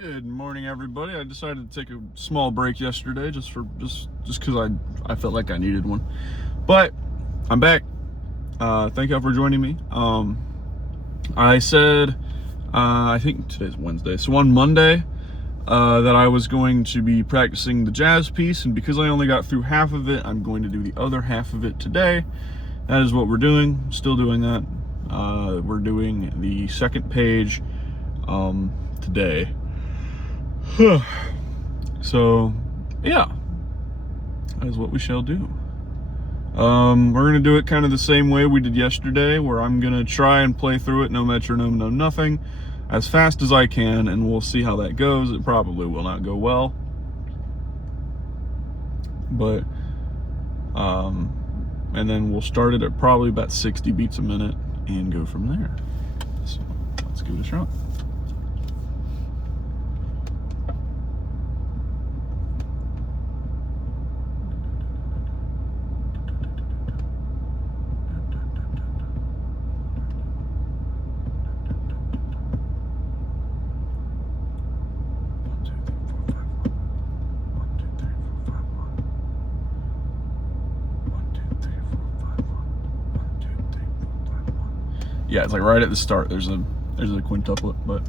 Good morning, everybody. I decided to take a small break yesterday just because I felt like I needed one. But I'm back. Thank y'all for joining me. I said I think today's Wednesday, so on Monday that I was going to be practicing the jazz piece, and because I only got through half of it, I'm going to do the other half of it today. That is what we're doing. Still doing that. We're doing the second page today. So, yeah, that is what we shall do. We're gonna do it kind of the same way we did yesterday, where I'm gonna try and play through it, no metronome, no nothing, as fast as I can, and we'll see how that goes. It probably will not go well, but and then we'll start it at probably about 60 beats a minute and go from there. So let's give it a shot. Yeah, it's like right at the start. There's a quintuplet, but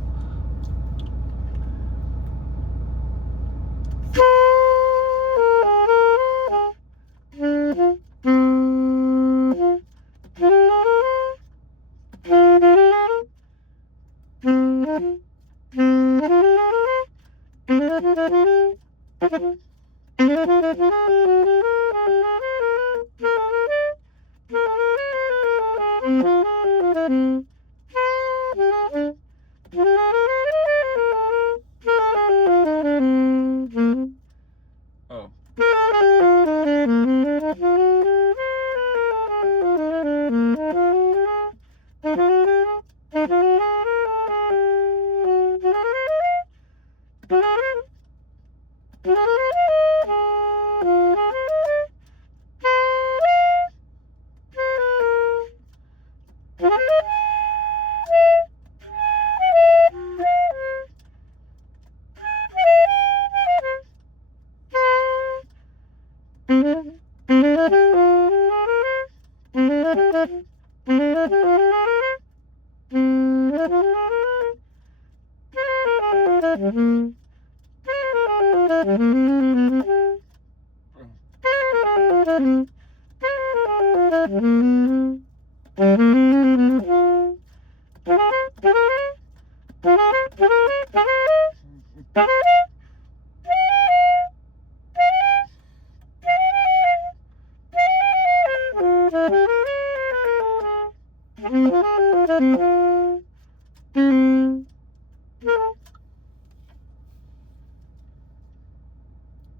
oh.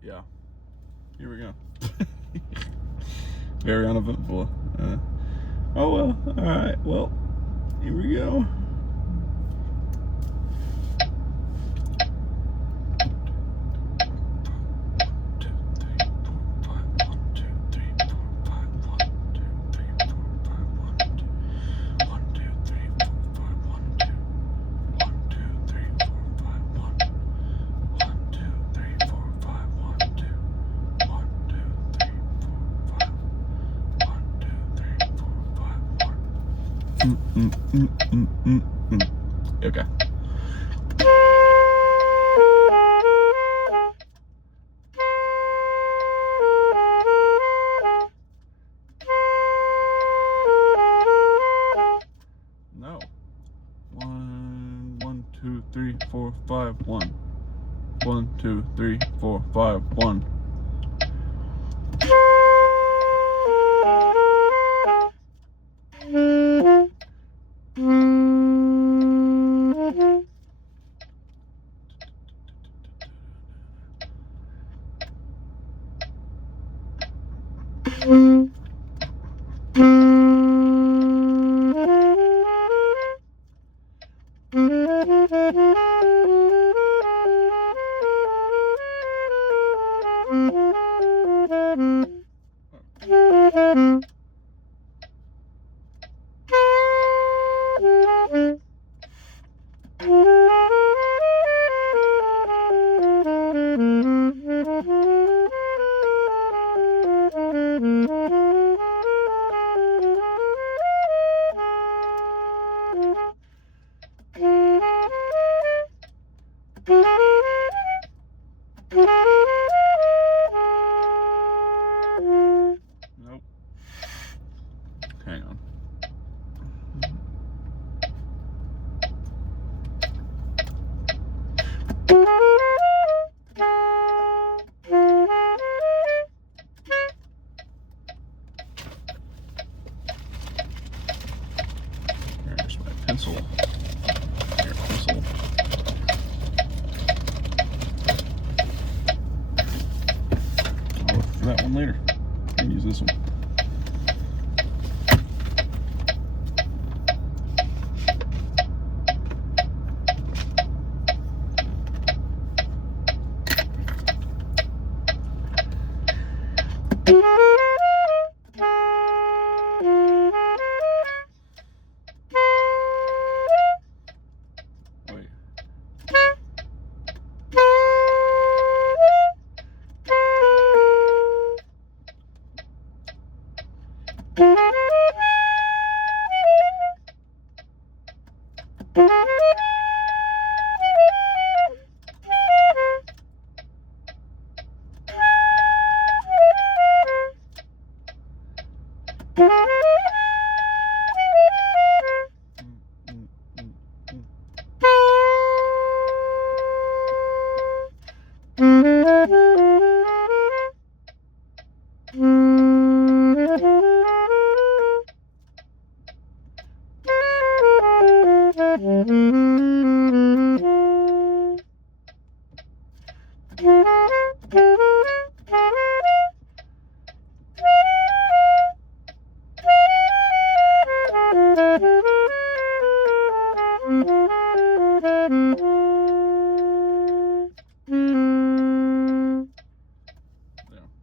Yeah, here we go. Very uneventful. Oh well, alright, well, here we go. Okay. No. 1, 1, 2, 3, 4, 5, 1. 1, 2, 3, 4, 5, 1. one later. I can use this one.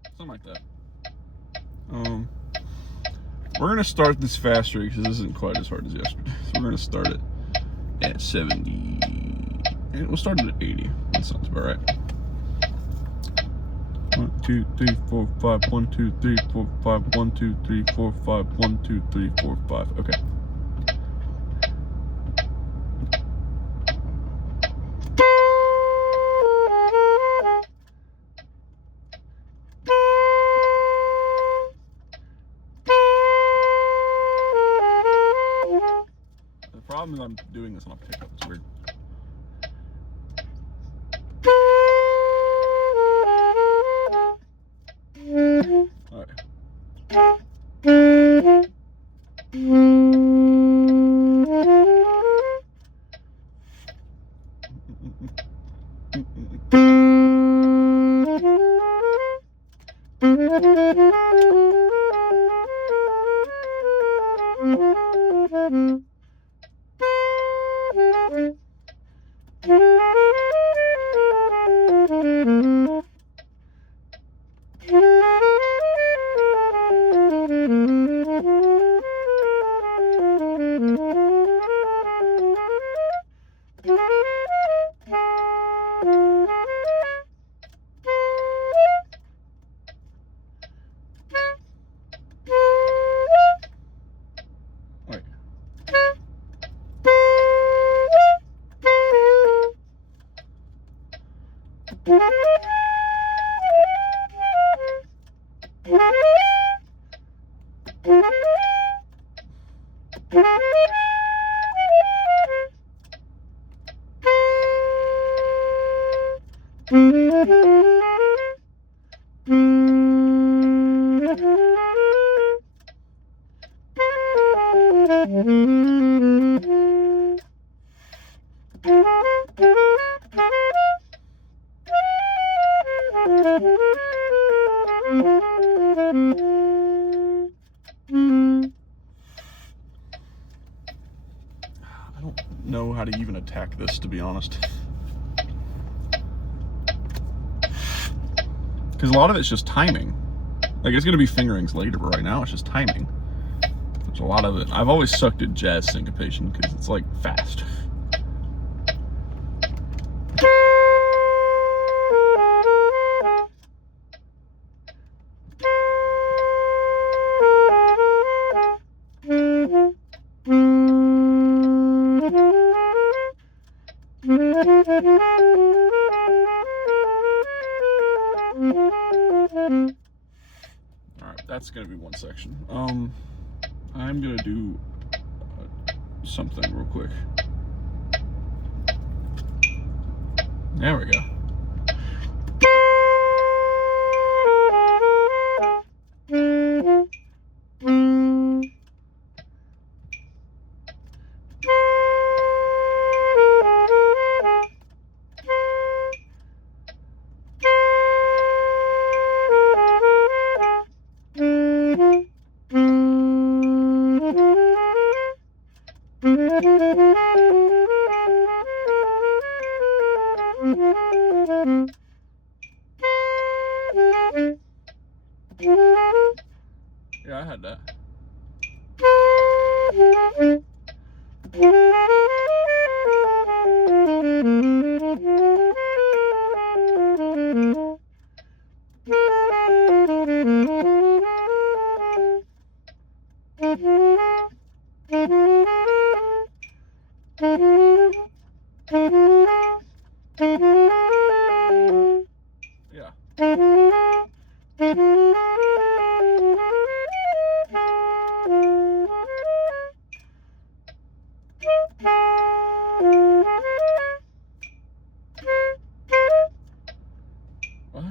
Something like that. We're gonna start this faster because this isn't quite as hard as yesterday. So we're gonna start it at 70, and we'll start it at 80. That sounds about right. 1, 2, 3, 4, 5. 1, 2, 3, 4, 5. 1, 2, 3, 4, 5. 1, 2, 3, 4, 5. Okay. The problem is I'm doing this on a pickup. It's weird. All right. I don't know how to even attack this, to be honest. Because a lot of it's just timing. Like, it's going to be fingerings later, but right now it's just timing. There's a lot of it. I've always sucked at jazz syncopation because it's like fast. Alright, that's gonna be one section. I'm gonna do something real quick. There we go. Yeah, I had that. Yeah. What?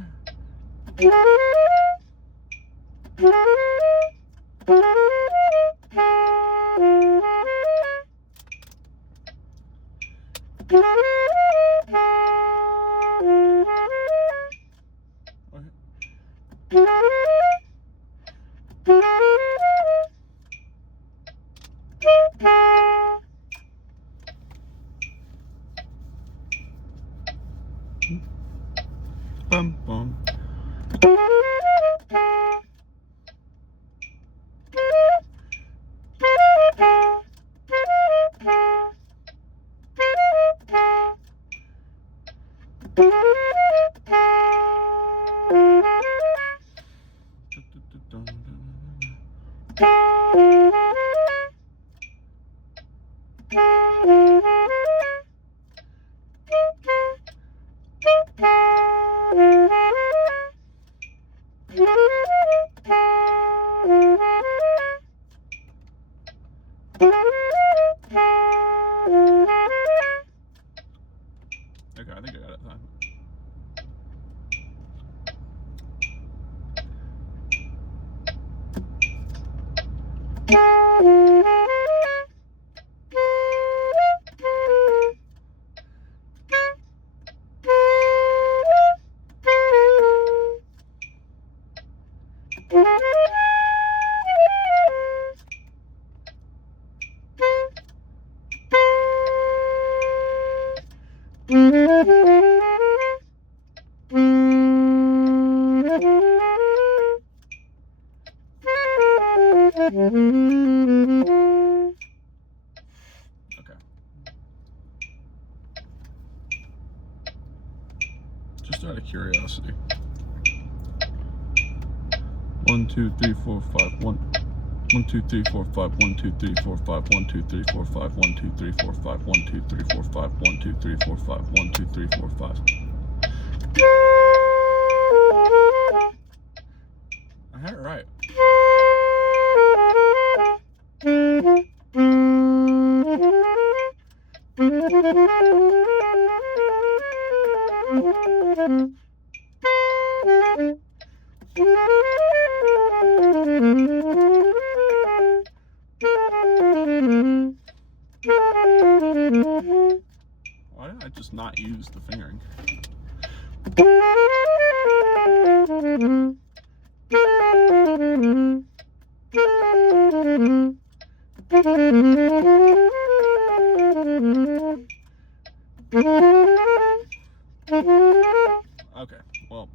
Bum, bum. Okay, I think I got it time. Okay. Just out of curiosity. 1, 2, 3, 4, 5, 1. 1, 2, 3, 4, 5, 1, 2, 3, 4, 5, 1, 2, 3, 4, 5, 1, 2, 3, 4, 5, 1, 2, 3, 4, 5, 1, 2, 3, 4, 5, 1, 2, 3, 4, 5. I had it right. Why did I just not use the fingering? Okay, well.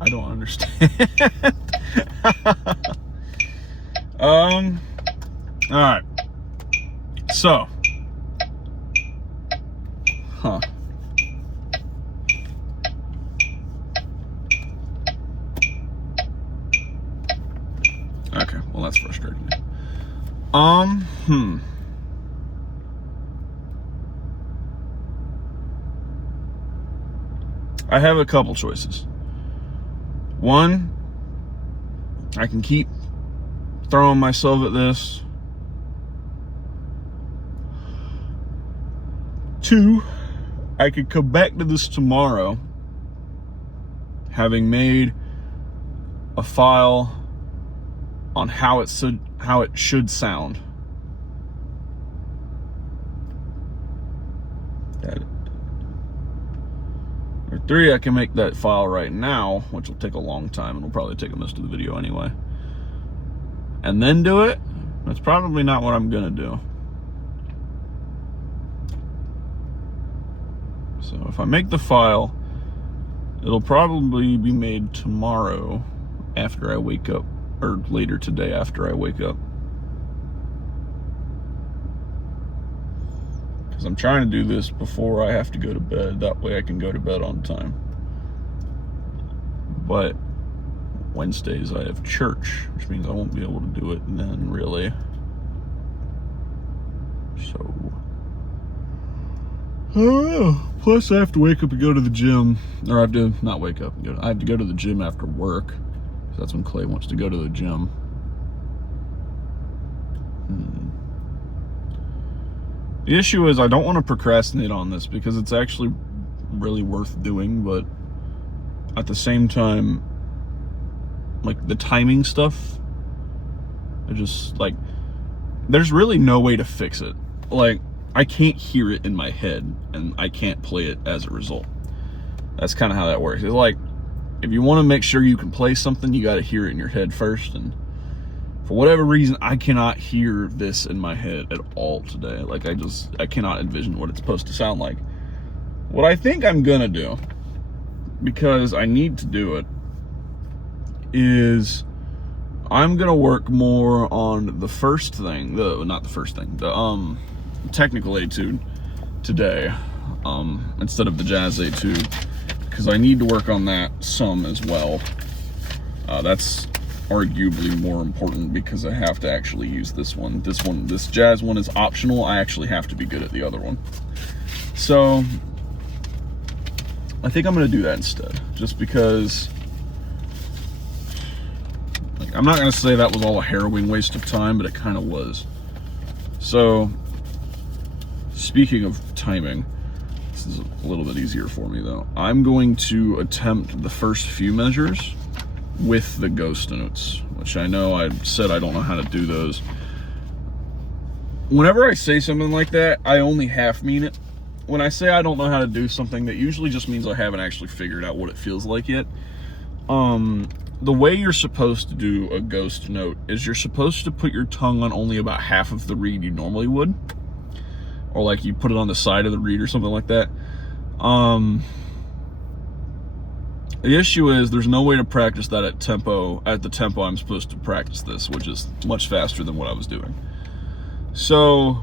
I don't understand. All right. So, okay, well that's frustrating. I have a couple choices. One, I can keep throwing myself at this. 2, I could come back to this tomorrow, having made a file on how it should sound. that. Or 3, I can make that file right now, which will take a long time and will probably take most of the video anyway. And then do it? That's probably not what I'm gonna do. So if I make the file, it'll probably be made tomorrow after I wake up, or later today after I wake up. Because I'm trying to do this before I have to go to bed. That way I can go to bed on time. But Wednesdays I have church, which means I won't be able to do it then, really. So, I don't know. Plus I have to wake up and go to the gym. Or I have to, not wake up, I have to go to the gym after work. So that's when Clay wants to go to the gym. The issue is I don't want to procrastinate on this because it's actually really worth doing, but at the same time, like the timing stuff, I just like, there's really no way to fix it. Like, I can't hear it in my head and I can't play it as a result. That's kind of how that works. It's like, if you want to make sure you can play something, you got to hear it in your head first. And for whatever reason, I cannot hear this in my head at all today. Like, I cannot envision what it's supposed to sound like. What I think I'm gonna do, because I need to do it, is I'm gonna work more on the first thing, not the first thing, the technical etude today, instead of the jazz etude, because I need to work on that some as well. That's arguably more important because I have to actually use this one. This jazz one is optional. I actually have to be good at the other one. So I think I'm gonna do that instead, just because, like, I'm not gonna say that was all a harrowing waste of time, but it kind of was. So speaking of timing, this is a little bit easier for me though. I'm going to attempt the first few measures with the ghost notes, which I know I said I don't know how to do those. Whenever I say something like that, I only half mean it. When I say I don't know how to do something, that usually just means I haven't actually figured out what it feels like yet. The way you're supposed to do a ghost note is you're supposed to put your tongue on only about half of the reed you normally would. Or like you put it on the side of the reed or something like that. The issue is there's no way to practice that at the tempo I'm supposed to practice this, which is much faster than what I was doing. So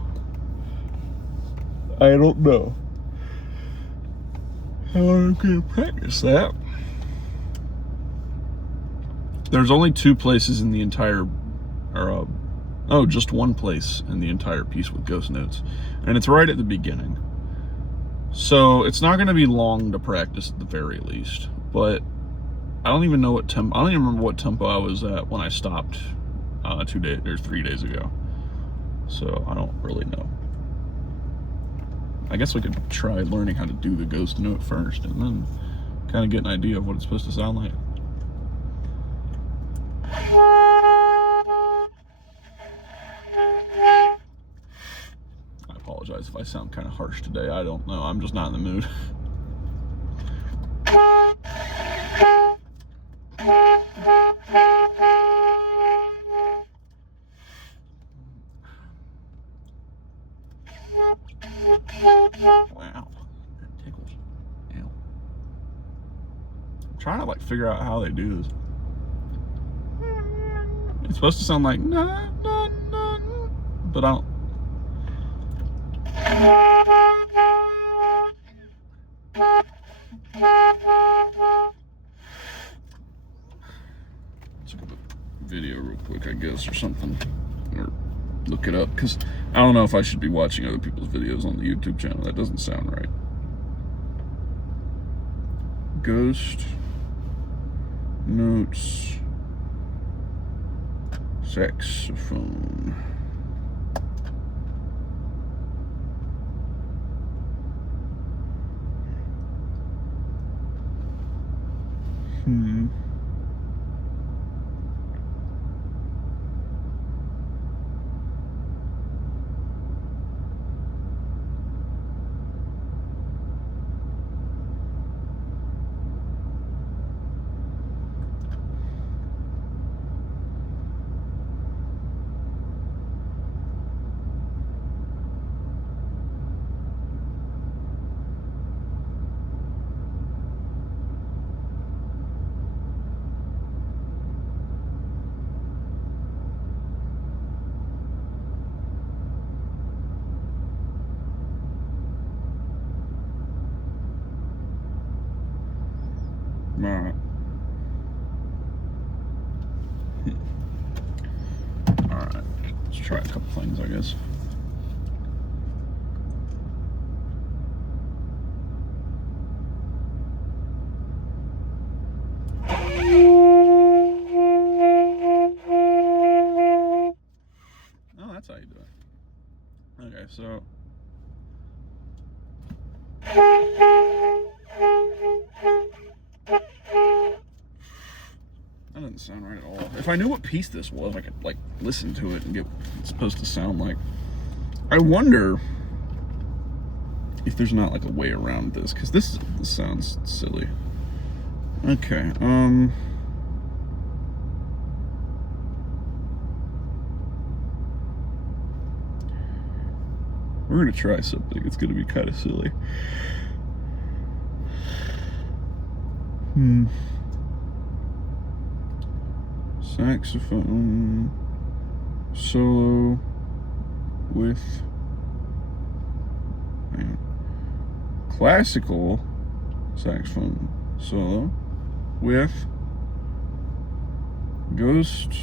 I don't know how I'm gonna practice that. There's only 2 places in the entire, just one place in the entire piece with ghost notes, and it's right at the beginning. So it's not gonna be long to practice at the very least. But I don't even know what tempo. I don't even remember what tempo I was at when I stopped 3 days ago. So I don't really know. I guess we could try learning how to do the ghost note first, and then kind of get an idea of what it's supposed to sound like. I apologize if I sound kind of harsh today. I don't know. I'm just not in the mood. Wow, that tickles. Ow. I'm trying to like figure out how they do this. It's supposed to sound like na na na, but I don't. Let's look at the video real quick, I guess, or something, or look it up, because I don't know if I should be watching other people's videos on the YouTube channel. That doesn't sound right. Ghost notes saxophone. Alright. Alright. Let's try a couple things, I guess. Oh, that's how you do it. Okay, so. That doesn't sound right at all. If I knew what piece this was, I could like listen to it and get what it's supposed to sound like. I wonder if there's not like a way around this, because this sounds silly. Okay, we're gonna try something. It's gonna be kind of silly. Saxophone solo with classical saxophone solo with ghost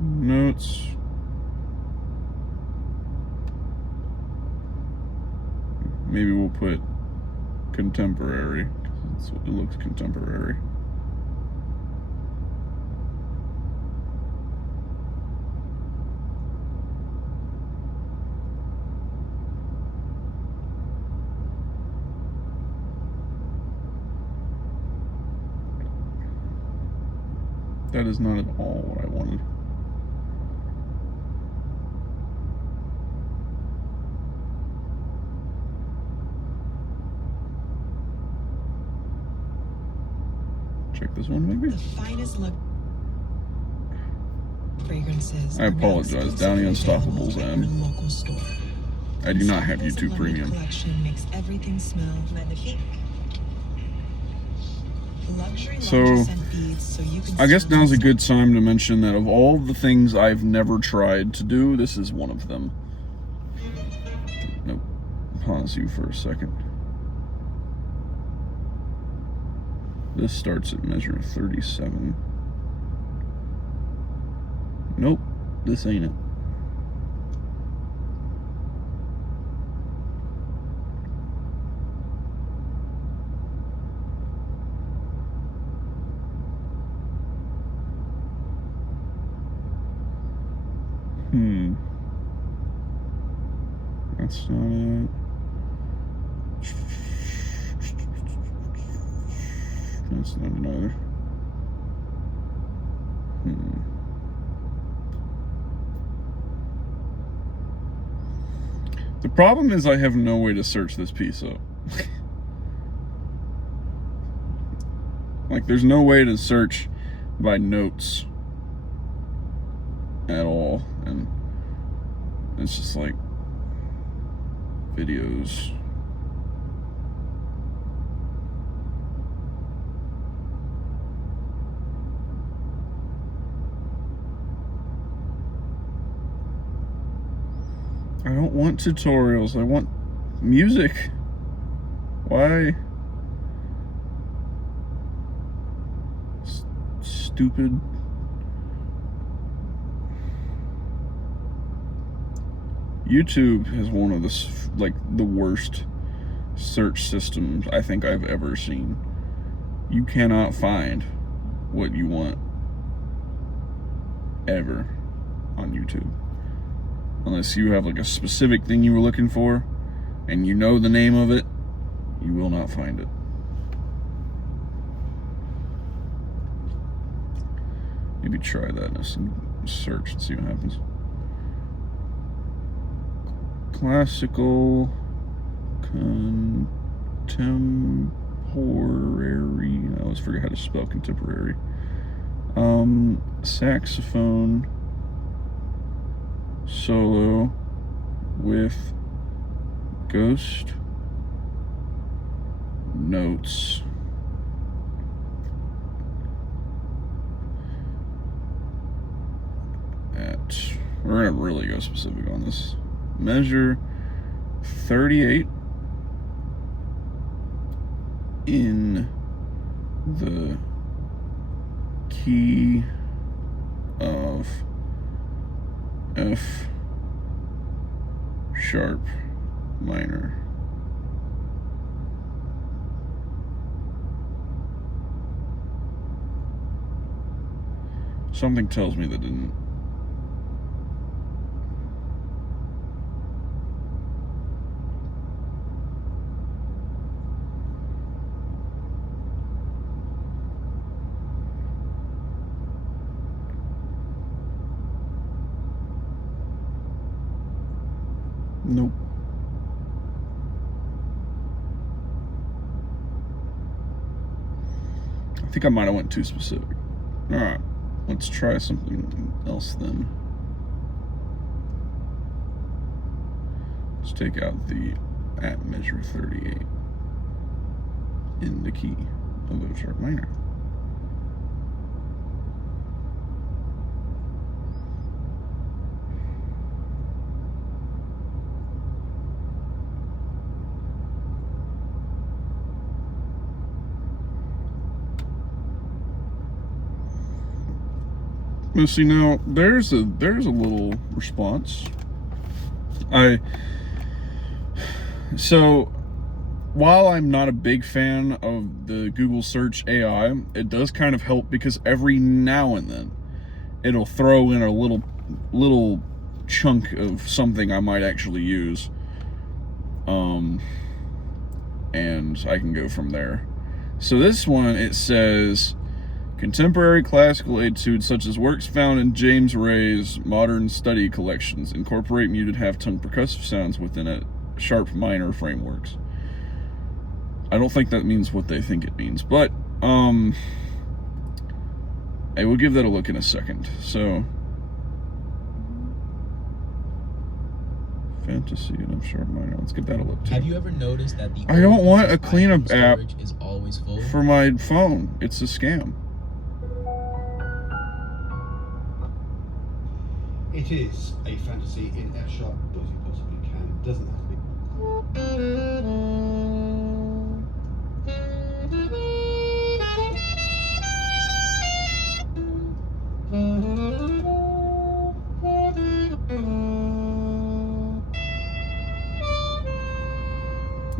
notes maybe we'll put contemporary because it looks contemporary. That is not at all what I wanted. Check this one, maybe? The finest fragrances. I apologize, Downy Unstoppables and I do not have YouTube Premium. Collection makes everything smell magnifique. So, I guess now's a good time to mention that of all the things I've never tried to do, this is one of them. Nope. Pause you for a second. This starts at measure 37. Nope, this ain't it. That's not it. That's not it either. The problem is I have no way to search this piece up. Like, there's no way to search by notes at all, and it's just like videos. I don't want tutorials, I want music. Why? Stupid. YouTube has one of the worst search systems I think I've ever seen. You cannot find what you want ever on YouTube unless you have like a specific thing you were looking for and you know the name of it. You will not find it. Maybe try that in a search and see what happens. Classical, contemporary. I always forget how to spell contemporary. Saxophone solo with ghost notes. We're gonna really go specific on this. Measure 38 in the key of F sharp minor. Something tells me that didn't. Nope. I think I might have went too specific. All right, let's try something else then. Let's take out the at measure 38 in the key of F sharp minor. Now see, now there's a little response. So while I'm not a big fan of the Google search AI, it does kind of help because every now and then it'll throw in a little chunk of something I might actually use, and I can go from there. So this one, it says contemporary classical etudes such as works found in James Ray's modern study collections incorporate muted half-tongue percussive sounds within a sharp minor frameworks. I don't think that means what they think it means, but I will give that a look in a second. So fantasy and F sharp minor. Let's get that a look too. Have you ever noticed that the I don't want a cleanup iTunes app storage is always full? for my phone. It's a scam. It is a fantasy in F sharp because you possibly can. It doesn't have to be.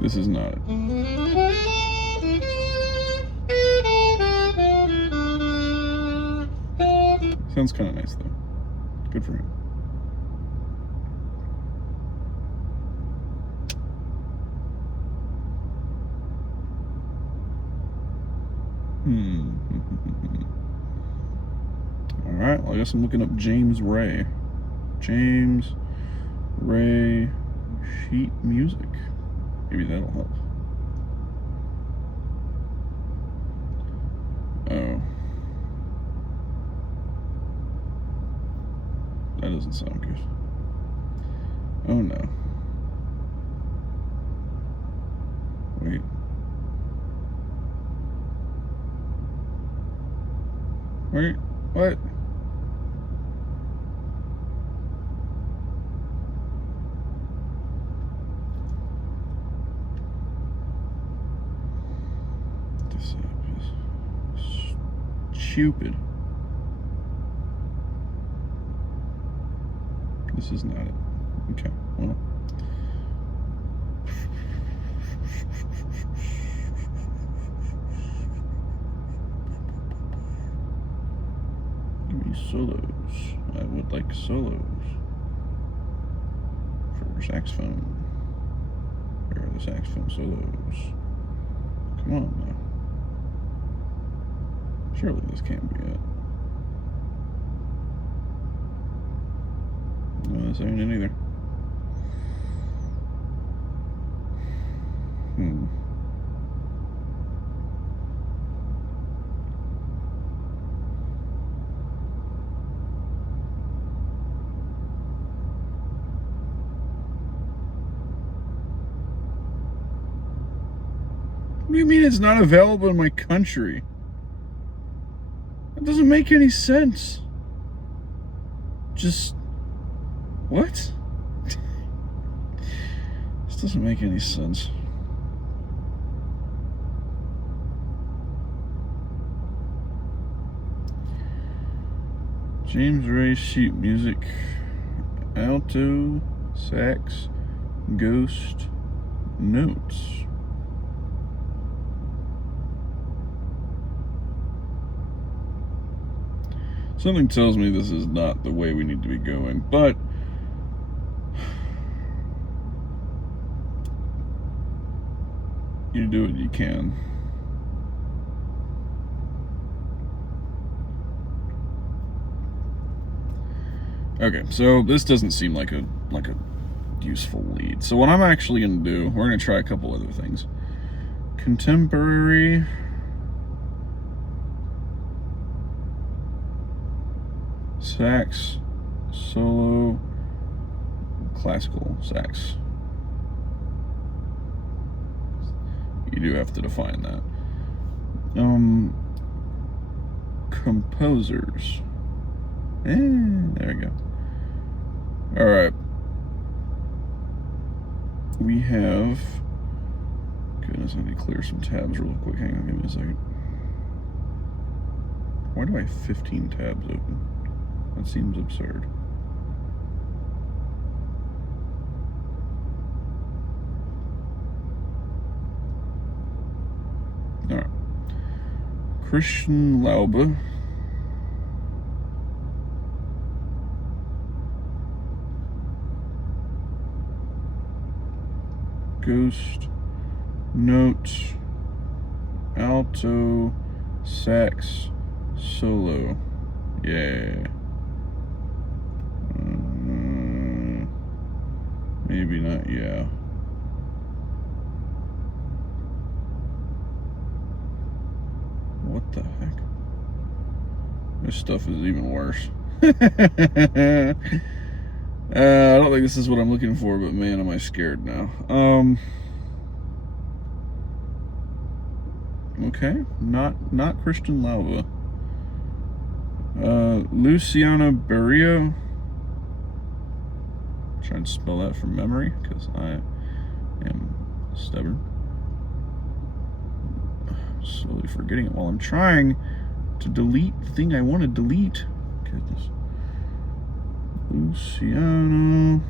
This is not it. Sounds kind of nice though. Good for him. All right, well, I guess I'm looking up James Ray. James Ray sheet music. Maybe that'll help. Oh. That doesn't sound good. Oh no. Wait. Wait, what? This app is stupid. This is not it. Okay, well. Give me solos. I would like solos. For saxophone. Where are the saxophone solos? Come on now. Surely this can't be it. No, this ain't it either. What do you mean it's not available in my country? That doesn't make any sense. Just... what? This doesn't make any sense. James Ray sheet music, alto, sax, ghost, notes. Something tells me this is not the way we need to be going, but you do what you can. Okay, so this doesn't seem like a useful lead. So what I'm actually gonna do, we're gonna try a couple other things. Contemporary, sax, solo, classical sax. You do have to define that. Composers. There we go. All right. We have. Goodness, I need to clear some tabs real quick. Hang on, give me a second. Why do I have 15 tabs open? That seems absurd. All right. Christian Laube. Ghost, note, alto, sax, solo. Yeah. Maybe not, yeah. What the heck? This stuff is even worse. I don't think this is what I'm looking for, but man, am I scared now. Okay, not Christian Laube. Luciano Barrio. Trying to spell that from memory because I am stubborn. Slowly forgetting it while I'm trying to delete the thing I want to delete. Goodness. Luciano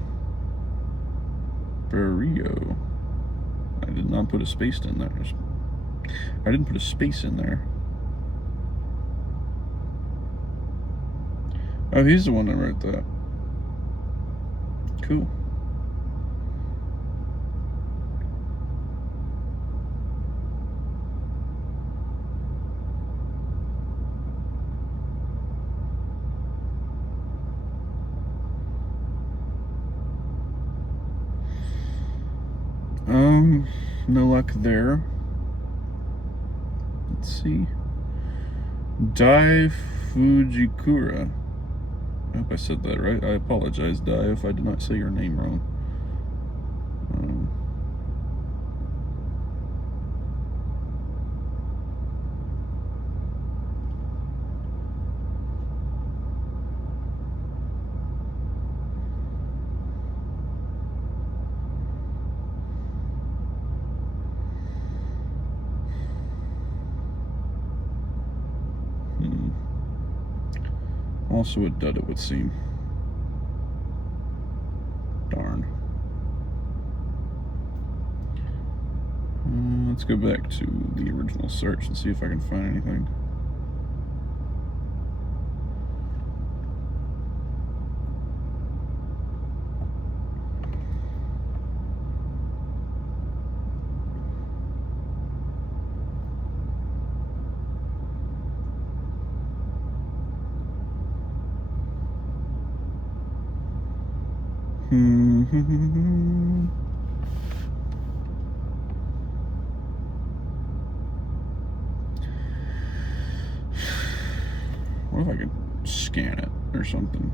Barrio. I did not put a space in there. I didn't put a space in there. Oh, he's the one that wrote that. Cool. No luck there. Let's see. Dai Fujikura. I hope I said that right. I apologize, Dai, if I did not say your name wrong. Also a dud, it would seem. Darn. Let's go back to the original search and see if I can find anything. What if I could scan it or something?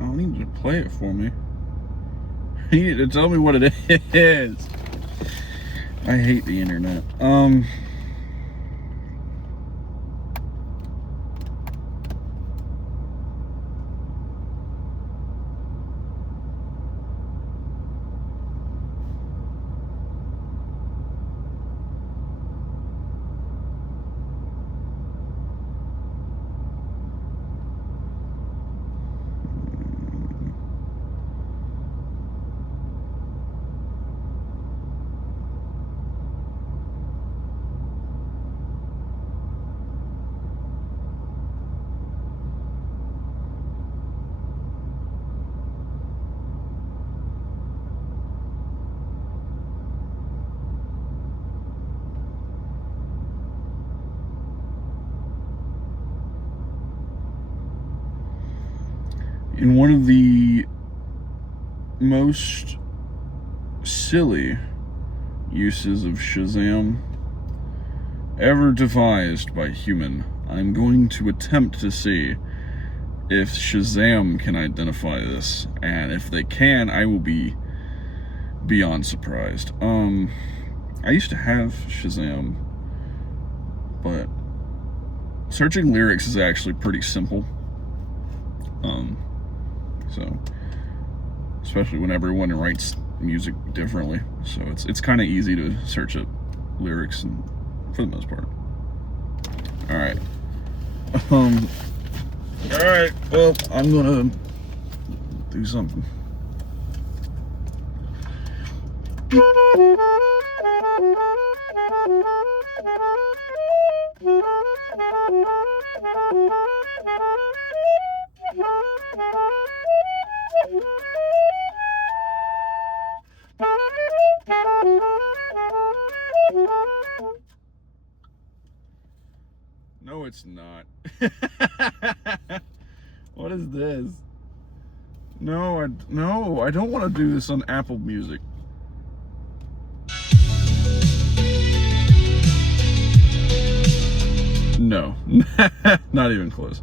I don't need you to play it for me. You need to tell me what it is. I hate the internet. In one of the most silly uses of Shazam ever devised by human, I'm going to attempt to see if Shazam can identify this, and if they can, I will be beyond surprised. I used to have Shazam, but searching lyrics is actually pretty simple. So, especially when everyone writes music differently, so it's kind of easy to search up lyrics, and for the most part. All right. All right. Well, I'm gonna do something. No, it's not. What is this? No, I don't want to do this on Apple Music. No, not even close.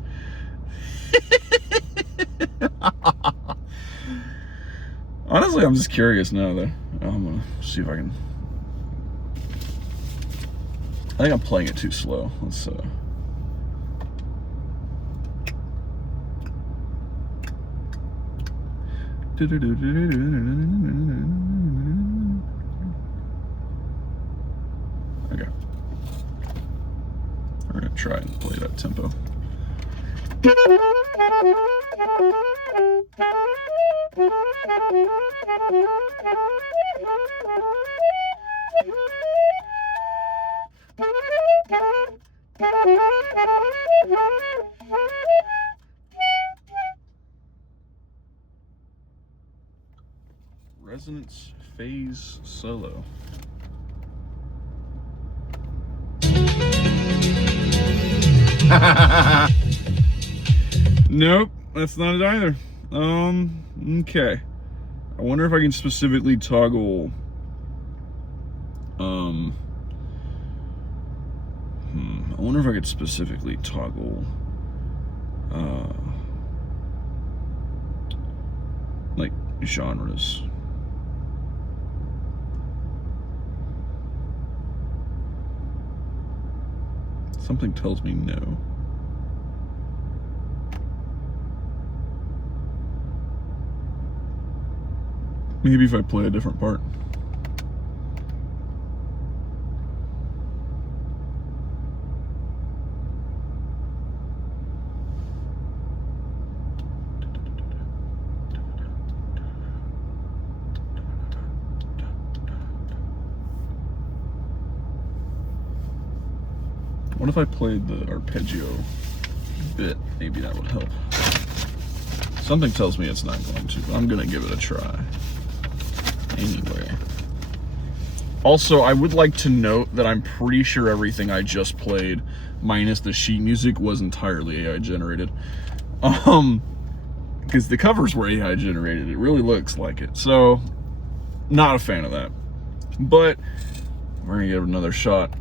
Honestly, I'm just curious now, though. I'm gonna see if I can. I think I'm playing it too slow. Let's Okay. We're gonna try and play that tempo. Resonance phase solo. Nope, that's not it either. Okay. I wonder if I can specifically toggle I wonder if I could specifically toggle like genres. Something tells me no. Maybe if I play a different part. What if I played the arpeggio bit? Maybe that would help. Something tells me it's not going to, but I'm gonna give it a try. Anyway. Also, I would like to note that I'm pretty sure everything I just played, minus the sheet music, was entirely AI generated. Because the covers were AI generated. It really looks like it. So, not a fan of that. But, we're gonna give it another shot.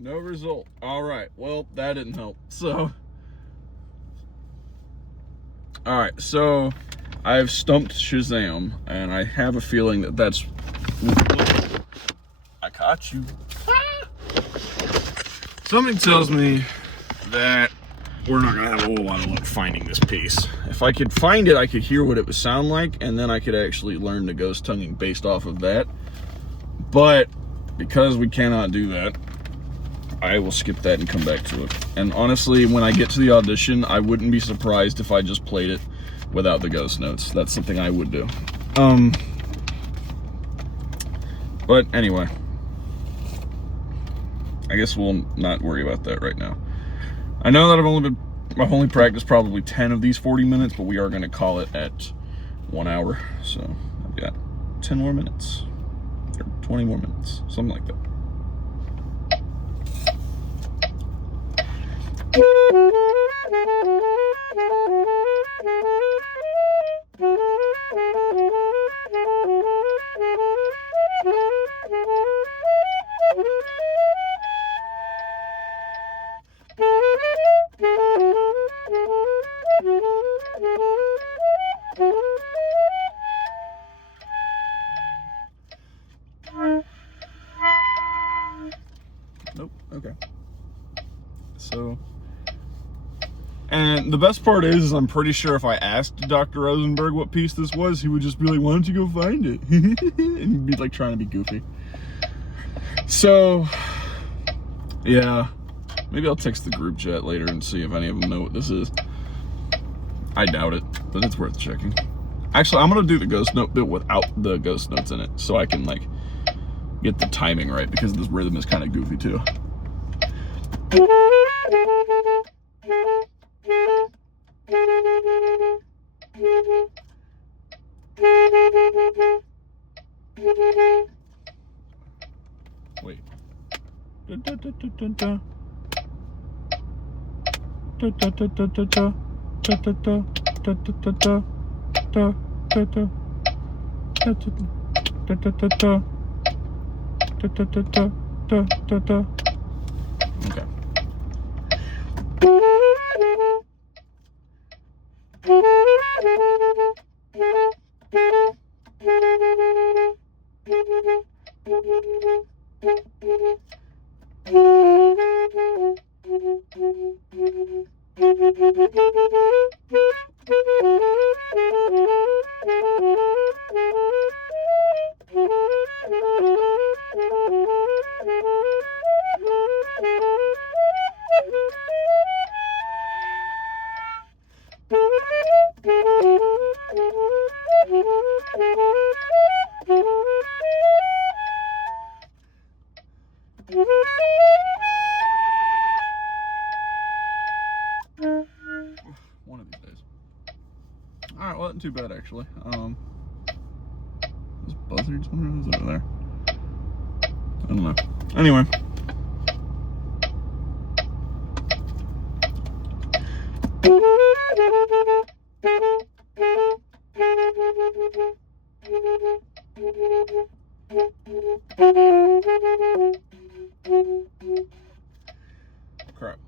No result. All right. Well, that didn't help. So, all right. So, I've stumped Shazam, and I have a feeling that that's. I caught you. Something tells me that we're not gonna have a whole lot of luck finding this piece. If I could find it, I could hear what it would sound like, and then I could actually learn the ghost tonguing based off of that. But because we cannot do that, I will skip that and come back to it. And honestly, when I get to the audition, I wouldn't be surprised if I just played it without the ghost notes. That's something I would do. But anyway, I guess we'll not worry about that right now. I know that I've only practiced probably 10 of these 40 minutes, but we are going to call it at 1 hour. So I've got 10 more minutes, or 20 more minutes, something like that. Nope. Okay. So, and the best part is I'm pretty sure if I asked Dr. Rosenberg what piece this was, he would just be like, why don't you go find it? And he'd be like trying to be goofy. So, yeah, maybe I'll text the group chat later and see if any of them know what this is. I doubt it, but it's worth checking. Actually, I'm gonna do the ghost note bit without the ghost notes in it, so I can like get the timing right, because this rhythm is kind of goofy too. Wait. Okay. One of these days. Alright, well, not too bad actually. Is buzzards somewhere? Is over there? I don't know. Anyway. Crap.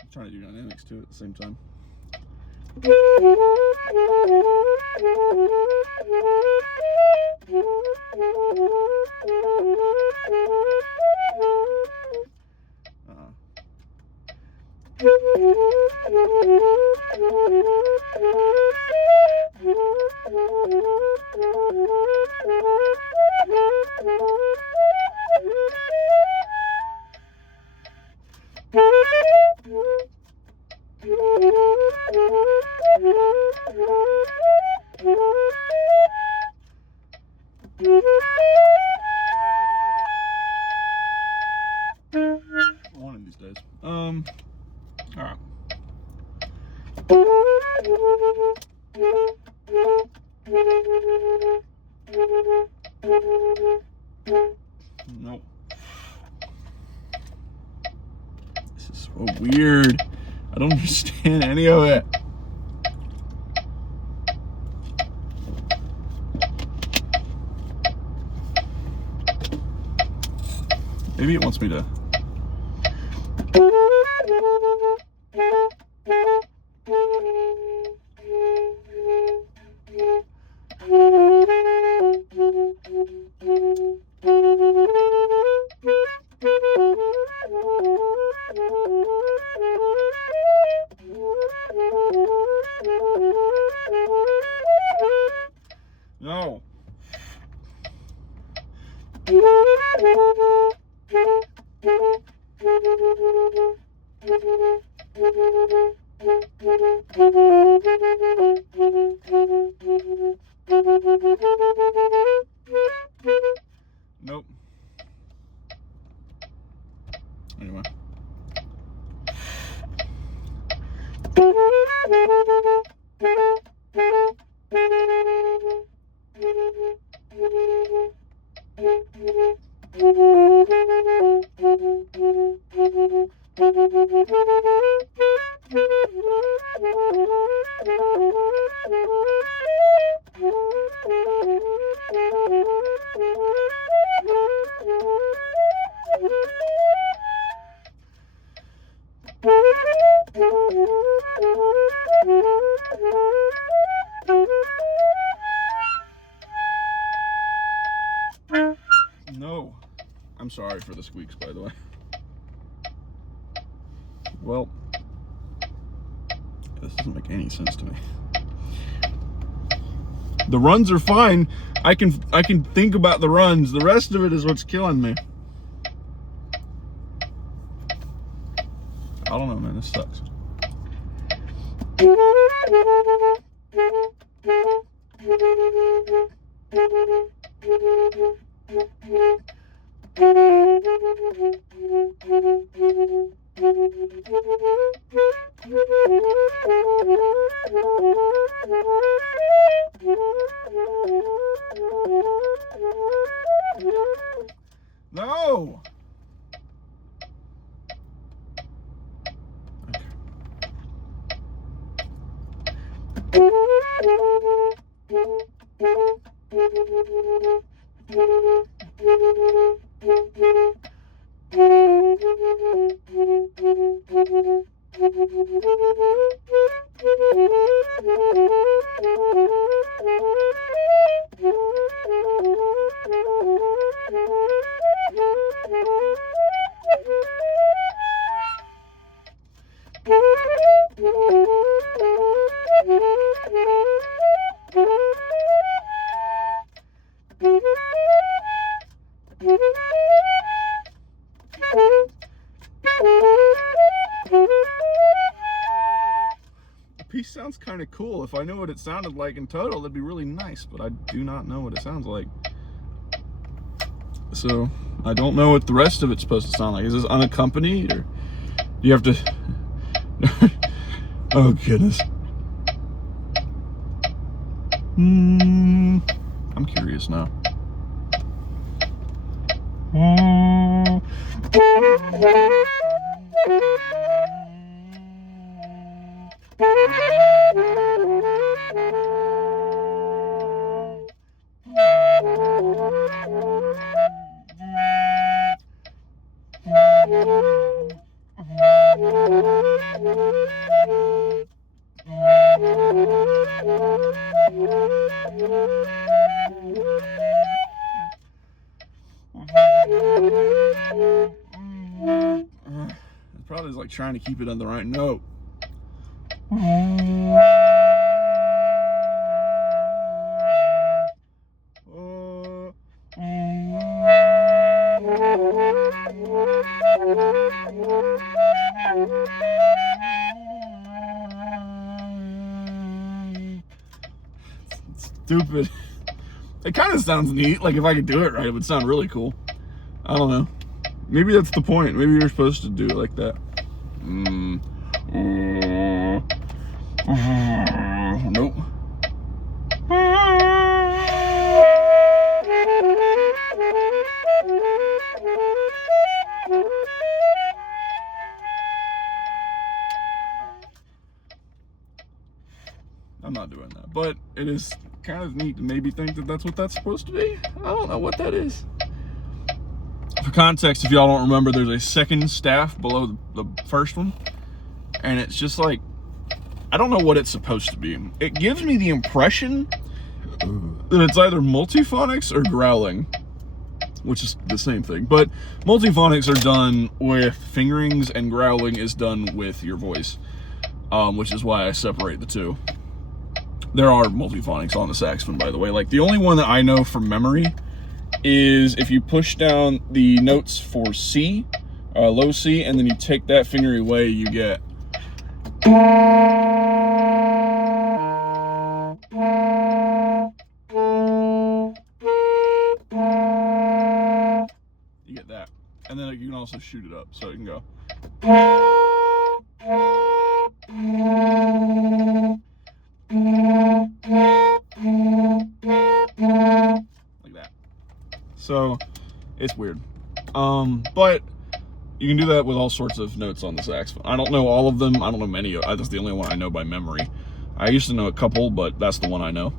I'm trying to do dynamics too at the same time. One of these days. All right. Nope. This is so weird. I don't understand any of it. Maybe it wants me to. No. Nope. Anyway. No. I'm sorry for the squeaks, by the way. Well, this doesn't make any sense to me. The runs are fine. I can think about the runs. The rest of it is what's killing me. I don't know, man. This sucks. No. The piece sounds kind of cool. If I knew what it sounded like in total, that'd be really nice, but I do not know what it sounds like. So I don't know what the rest of it's supposed to sound like. Is this unaccompanied, or do you have to? Oh goodness. I'm curious now. It's probably like trying to keep it on the right note. Stupid. It kind of sounds neat. Like if I could do it right, it would sound really cool. I don't know. Maybe that's the point. Maybe you're supposed to do it like that. Nope. I'm not doing that, but it is kind of neat to maybe think that that's what that's supposed to be. I don't know what that is. For context, if y'all don't remember, there's a second staff below the first one, and it's just like, I don't know what it's supposed to be. It gives me the impression that it's either multiphonics or growling, which is the same thing, but multiphonics are done with fingerings and growling is done with your voice, which is why I separate the two. There are multiphonics on the saxophone, by the way. Like, the only one that I know from memory is if you push down the notes for C, low C, and then you take that finger away, you get... You get that. And then you can also shoot it up, so it can go... like that. So it's weird, but you can do that with all sorts of notes on the saxophone. I don't know all of them. I don't know many. That's the only one I know by memory. I used to know a couple, but that's the one I know.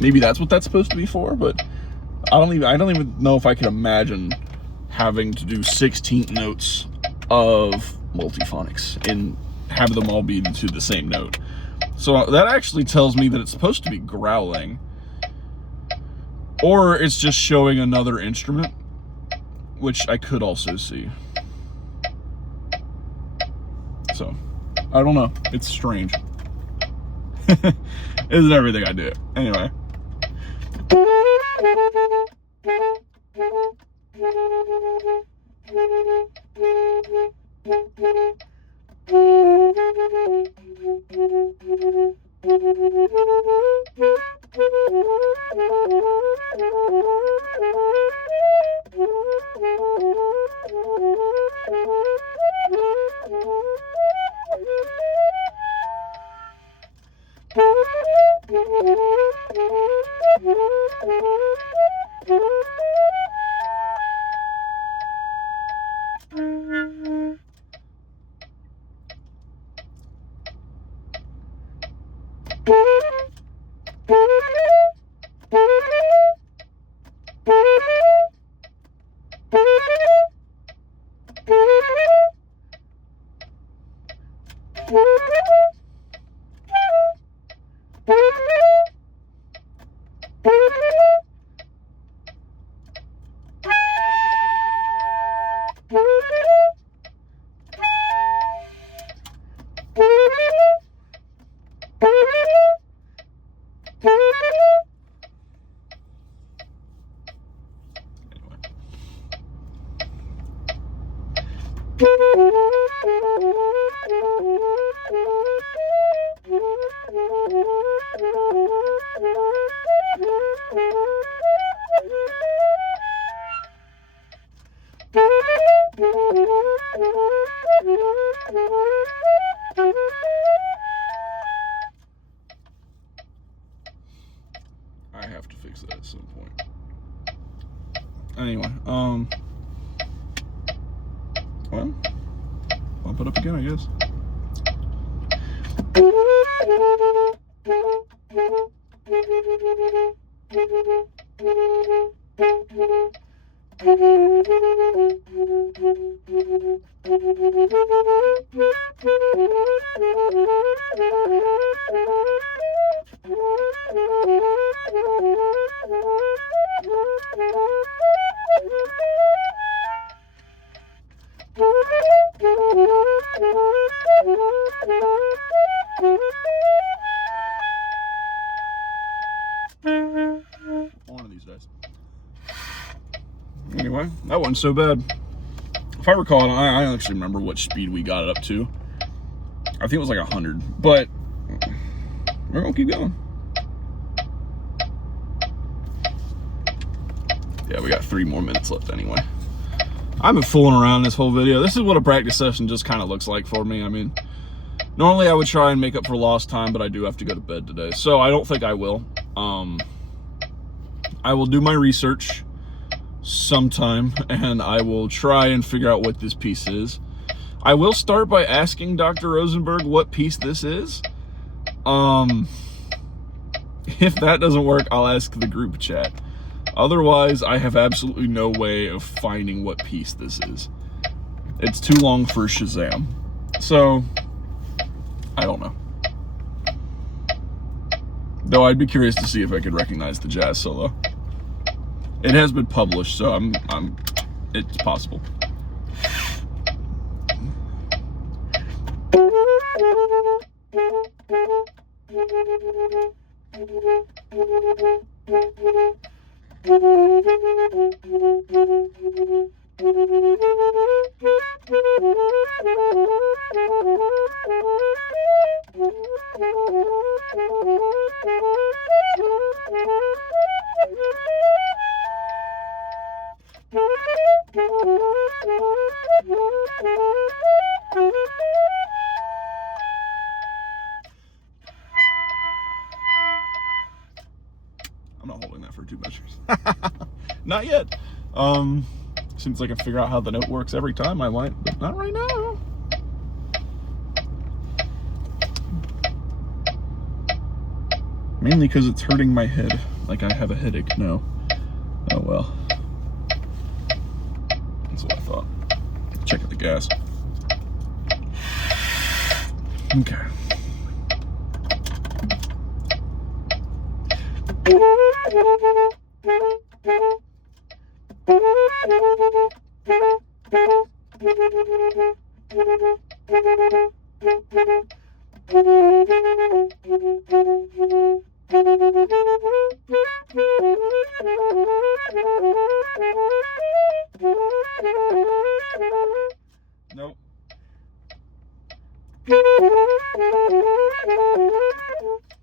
Maybe that's what that's supposed to be for, but I don't even know if I could imagine having to do 16th notes of multiphonics and have them all be to the same note. So that actually tells me that it's supposed to be growling, or it's just showing another instrument, which I could also see. So I don't know. It's strange. Isn't everything I do? Anyway. I have to fix that at some point. Anyway, well, bump it up again, I guess. One of these days. Anyway, that wasn't so bad. If I recall, I don't actually remember what speed we got it up to. I think it was like 100, but we're gonna keep going. Yeah, we got 3 more minutes left anyway. I've been fooling around this whole video. This is what a practice session just kind of looks like for me. I mean, normally I would try and make up for lost time, but I do have to go to bed today, so I don't think I will. I will do my research sometime, and I will try and figure out what this piece is. I will start by asking Dr. Rosenberg what piece this is. If that doesn't work, I'll ask the group chat. Otherwise, I have absolutely no way of finding what piece this is. It's too long for Shazam. So, I don't know. Though I'd be curious to see if I could recognize the jazz solo. It has been published, so it's possible. I'm not holding that for 2 measures. Not yet. Seems like I figure out how the note works every time I might, but not right now. Mainly because it's hurting my head. Like I have a headache now. Oh well. That's what I thought. Check the gas. Okay. Nope.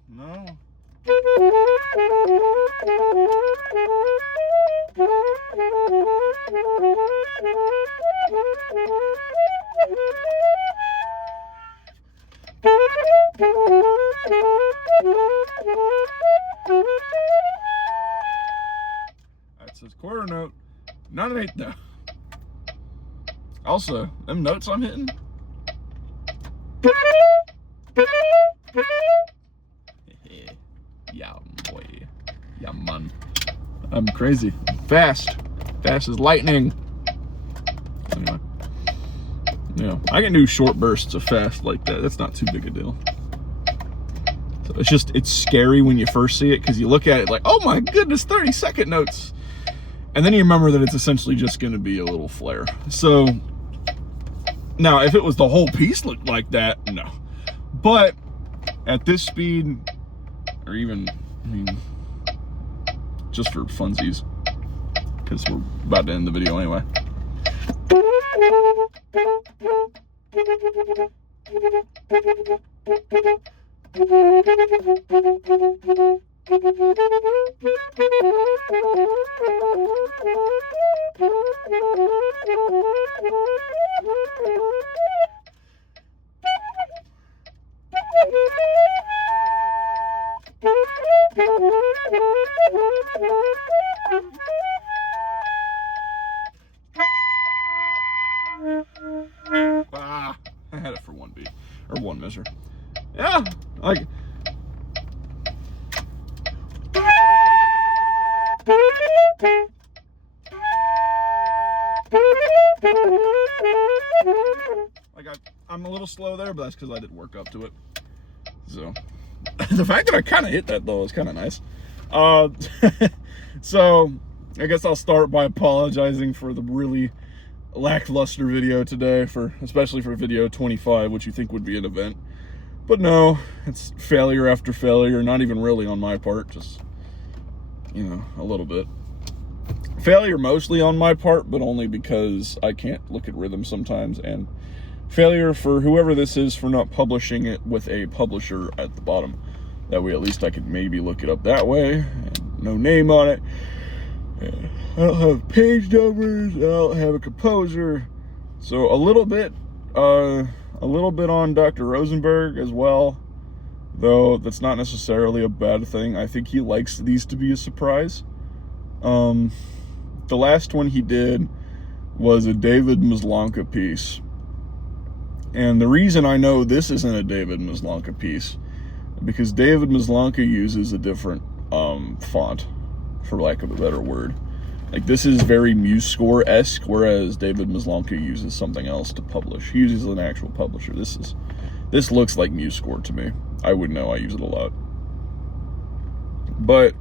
No. That says quarter note, not an eighth note. Also, them notes I'm hitting. Yeah, boy. Yeah, man. I'm crazy. Fast. Fast as lightning. Anyway. Yeah, I can do short bursts of fast like that. That's not too big a deal. So it's scary when you first see it because you look at it like, oh my goodness, 30-second notes. And then you remember that it's essentially just going to be a little flare. So, now, if it was the whole piece looked like that, no. But at this speed, or even, I mean, just for funsies, because we're about to end the video anyway. I had it for 1 beat, or 1 measure. Yeah, like. I'm a little slow there, but that's because I did work up to it. So, the fact that I kind of hit that though is kind of nice. So, I guess I'll start by apologizing for the really lackluster video today, especially for video 25, which you think would be an event. But no, it's failure after failure, not even really on my part, just, you know, a little bit. failure mostly on my part, but only because I can't look at rhythm sometimes, and failure for whoever this is for not publishing it with a publisher at the bottom. That way at least I could maybe look it up that way, and no name on it. I don't have page numbers, I don't have a composer. So a little bit on Dr. Rosenberg as well, though that's not necessarily a bad thing. I think he likes these to be a surprise. The last one he did was a David Maslanka piece. And the reason I know this isn't a David Maslanka piece, because David Maslanka uses a different font, for lack of a better word. Like, this is very MuseScore-esque, whereas David Maslanka uses something else to publish. He uses an actual publisher. This looks like MuseScore to me. I would know, I use it a lot. But,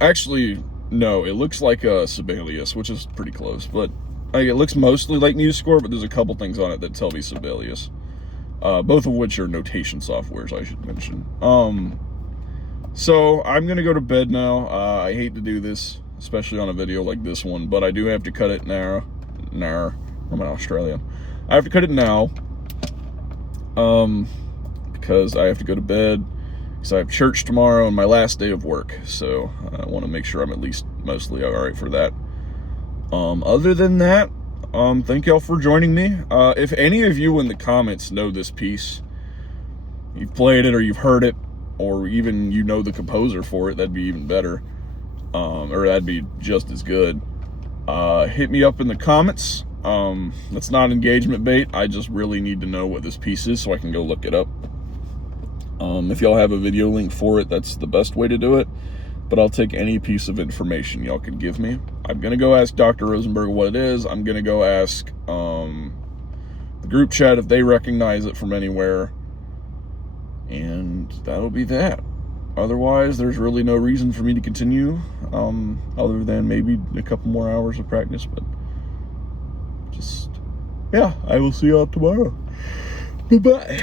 actually, no, it looks like a Sibelius, which is pretty close. But, like, it looks mostly like MuseScore, but there's a couple things on it that tell me Sibelius. Both of which are notation softwares, I should mention. So I'm gonna go to bed now. I hate to do this, especially on a video like this one, but I do have to cut it now. I'm an Australian. I have to cut it now, because I have to go to bed, because I have church tomorrow and my last day of work. So I want to make sure I'm at least mostly all right for that. Other than that, thank y'all for joining me. If any of you in the comments know this piece, you've played it or you've heard it, or even you know the composer for it, that'd be even better. Or that'd be just as good. Hit me up in the comments. That's not engagement bait. I just really need to know what this piece is so I can go look it up. If y'all have a video link for it, that's the best way to do it. But I'll take any piece of information y'all can give me. I'm gonna go ask Dr. Rosenberg what it is. I'm gonna go ask the group chat if they recognize it from anywhere. And that'll be that. Otherwise, there's really no reason for me to continue, other than maybe a couple more hours of practice. But just, yeah, I will see y'all tomorrow. Bye-bye.